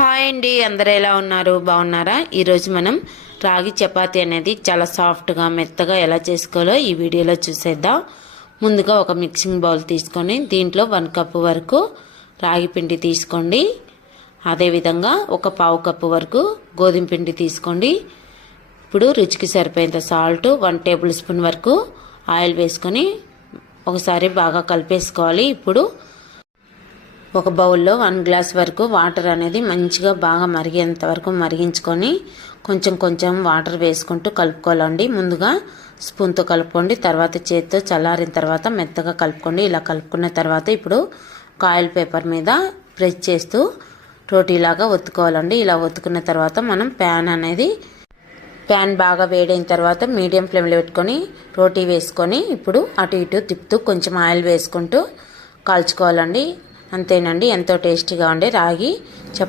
Hi అండి, అందరూ ఎలా ఉన్నారు? బాగున్నారా? ఈరోజు మనం రాగి చపాతీ అనేది చాలా సాఫ్ట్గా మెత్తగా ఎలా చేసుకోవాలో ఈ వీడియోలో చూసేద్దాం. ముందుగా ఒక మిక్సింగ్ బౌల్ తీసుకొని దీంట్లో 1 కప్పు వరకు రాగి పిండి తీసుకోండి. అదేవిధంగా ఒక పావు కప్పు వరకు గోధుమ పిండి తీసుకోండి. ఇప్పుడు రుచికి సరిపోయేంత సాల్ట్, 1 టేబుల్ స్పూన్ వరకు ఆయిల్ వేసుకొని ఒకసారి బాగా కలిపేసుకోవాలి. ఇప్పుడు ఒక బౌల్లో 1 గ్లాస్ వరకు వాటర్ అనేది మంచిగా బాగా మరిగేంత వరకు మరిగించుకొని కొంచెం వాటర్ వేసుకుంటూ కలుపుకోవాలండి. ముందుగా స్పూన్తో కలుపుకోండి, తర్వాత చేతితో చల్లారిన తర్వాత మెత్తగా కలుపుకోండి. ఇలా కలుపుకున్న తర్వాత ఇప్పుడు ఒక ఆయిల్ పేపర్ మీద ప్రెస్ చేస్తూ రోటీలాగా ఒత్తుకోవాలండి. ఇలా ఒత్తుకున్న తర్వాత మనం ప్యాన్ బాగా వేడైన తర్వాత మీడియం ఫ్లేమ్లో పెట్టుకొని రోటీ వేసుకొని ఇప్పుడు అటు ఇటు తిప్పుతూ కొంచెం ఆయిల్ వేసుకుంటూ కాల్చుకోవాలండి. అంతేనండి, ఎంతో టేస్టీగా ఉండే రాగి